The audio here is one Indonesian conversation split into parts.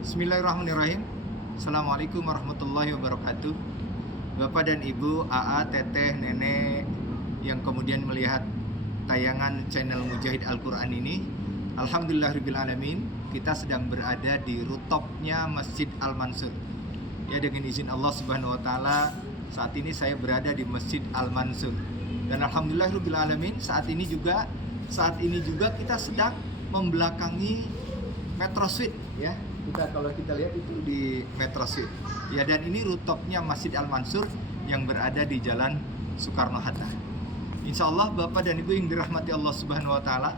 Bismillahirrahmanirrahim. Assalamualaikum warahmatullahi wabarakatuh. Bapak dan Ibu, AA, Teteh, Nenek yang kemudian melihat tayangan channel Mujahid Al-Quran ini, alhamdulillahirrahmanirrahim, kita sedang berada di rooftopnya Masjid Al-Mansur. Ya, dengan izin Allah Subhanahu wa taala, saat ini saya berada di Masjid Al-Mansur. Dan alhamdulillahirrahmanirrahim, saat ini juga kita sedang membelakangi Metro Suite, ya. Kalau kita lihat itu di Metro Suite. Ya, dan ini rooftopnya Masjid Al-Mansur yang berada di Jalan Soekarno-Hatta. Insya Allah Bapak dan Ibu yang dirahmati Allah Subhanahu wa taala,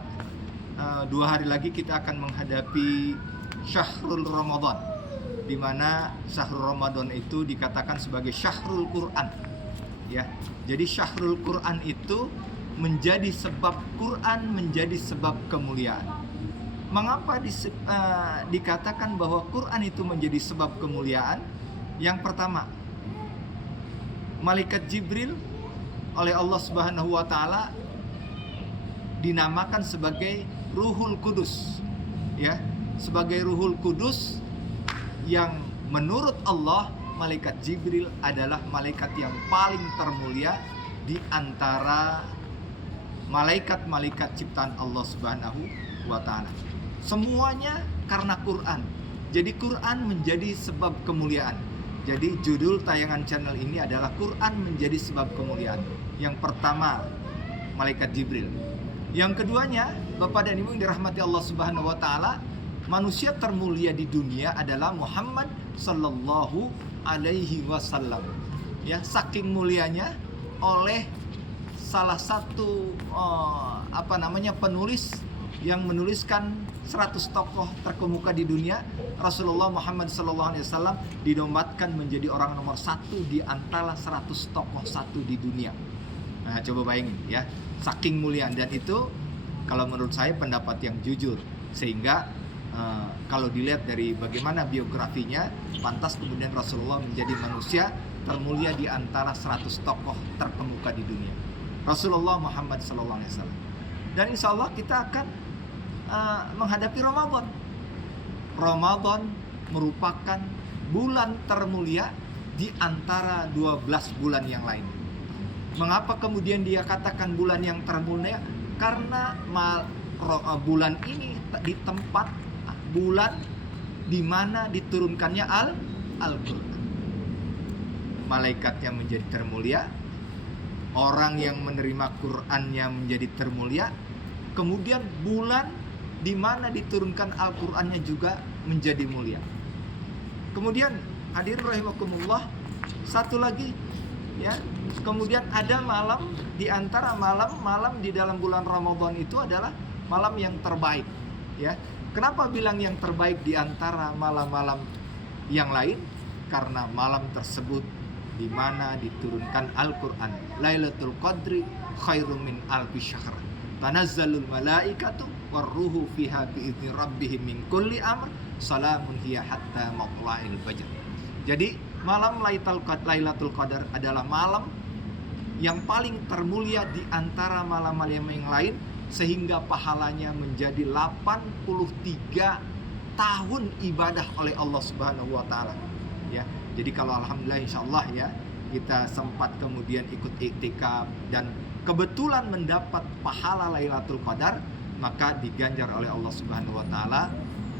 2 hari lagi kita akan menghadapi Syahrul Ramadan, di mana Syahrul Ramadan itu dikatakan sebagai Syahrul Quran. Ya. Jadi Syahrul Quran itu menjadi sebab Quran menjadi sebab kemuliaan. Mengapa dikatakan bahwa Quran itu menjadi sebab kemuliaan? Yang pertama, Malaikat Jibril oleh Allah Subhanahu wa taala dinamakan sebagai Ruhul Kudus, ya, sebagai Ruhul Kudus yang menurut Allah Malaikat Jibril adalah malaikat yang paling termulia di antara malaikat-malaikat ciptaan Allah Subhanahu wa taala. Semuanya karena Quran. Jadi Quran menjadi sebab kemuliaan. Jadi judul tayangan channel ini adalah Quran menjadi sebab kemuliaan. Yang pertama, Malaikat Jibril. Yang keduanya, Bapak dan Ibu yang dirahmati Allah Subhanahu wa taala, manusia termulia di dunia adalah Muhammad sallallahu alaihi wasallam. Ya, saking mulianya oleh salah satu penulis yang menuliskan 100 tokoh terkemuka di dunia, Rasulullah Muhammad SAW dinobatkan menjadi orang nomor 1 di antara 100 tokoh 1 di dunia. Nah, coba bayangin ya, saking muliaan. Dan itu kalau menurut saya pendapat yang jujur, sehingga kalau dilihat dari bagaimana biografinya, pantas kemudian Rasulullah menjadi manusia termulia di antara 100 tokoh terkemuka di dunia, Rasulullah Muhammad SAW. Dan insya Allah kita akan menghadapi Ramadan. Ramadan merupakan bulan termulia di antara 12 bulan yang lain. Mengapa kemudian dia katakan bulan yang termulia? Karena bulan ini di tempat bulan di mana diturunkannya Al-Quran. Malaikatnya menjadi termulia, orang yang menerima Qurannya menjadi termulia, kemudian bulan di mana diturunkan Al-Qur'annya juga menjadi mulia. Kemudian hadirin rahimakumullah, satu lagi ya, kemudian ada malam di antara malam-malam di dalam bulan Ramadan itu adalah malam yang terbaik, ya. Kenapa bilang yang terbaik di antara malam-malam yang lain? Karena malam tersebut di mana diturunkan Al-Qur'an. Lailatul Qadri khairum min alfi syahr. Tanazzalul malaikatu warruhu fiha bi'izni rabbihim min kulli amr salamun hiya hatta matla'il fajr. Jadi malam Lailatul Qadar adalah malam yang paling termulia di antara malam-malam yang lain, sehingga pahalanya menjadi 83 tahun ibadah oleh Allah Subhanahu wa taala, ya. Jadi kalau alhamdulillah insyaallah ya, kita sempat kemudian ikut iktikaf dan kebetulan mendapat pahala Lailatul Qadar, maka diganjar oleh Allah Subhanahu wa taala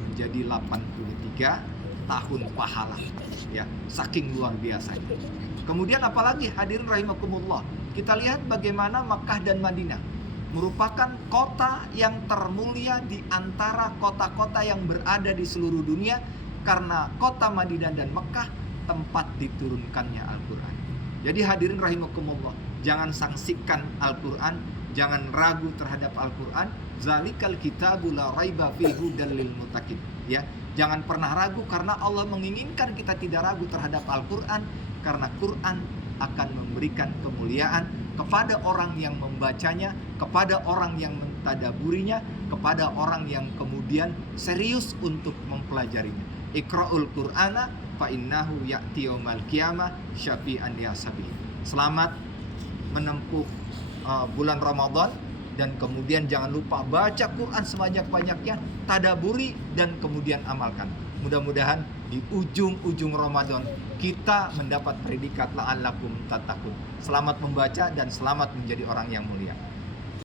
menjadi 83 tahun pahala, ya. Saking luar biasanya. Kemudian apalagi hadirin rahimakumullah, kita lihat bagaimana Makkah dan Madinah merupakan kota yang termulia di antara kota-kota yang berada di seluruh dunia, karena kota Madinah dan Mekah tempat diturunkannya Al-Quran. Jadi hadirin rahimakumullah, jangan sangsikan Al-Quran, jangan ragu terhadap Al-Quran. Zalikal kitabu la raiba fihi hudal lil muttaqin, ya. Jangan pernah ragu, karena Allah menginginkan kita tidak ragu terhadap Al-Quran, karena Quran akan memberikan kemuliaan kepada orang yang membacanya, kepada orang yang mentadaburinya, kepada orang yang kemudian serius untuk mempelajarinya. Iqra'ul Qur'ana fa innahu ya'ti yaumal qiyamah syafi'an li ashabihi. Selamat menempuh bulan Ramadan, Dan kemudian jangan lupa baca Quran sebanyak-banyaknya, tadaburi, dan kemudian amalkan. Mudah-mudahan di ujung-ujung Ramadan kita mendapat predikat la'allakum tattaqun. Selamat membaca dan selamat menjadi orang yang mulia.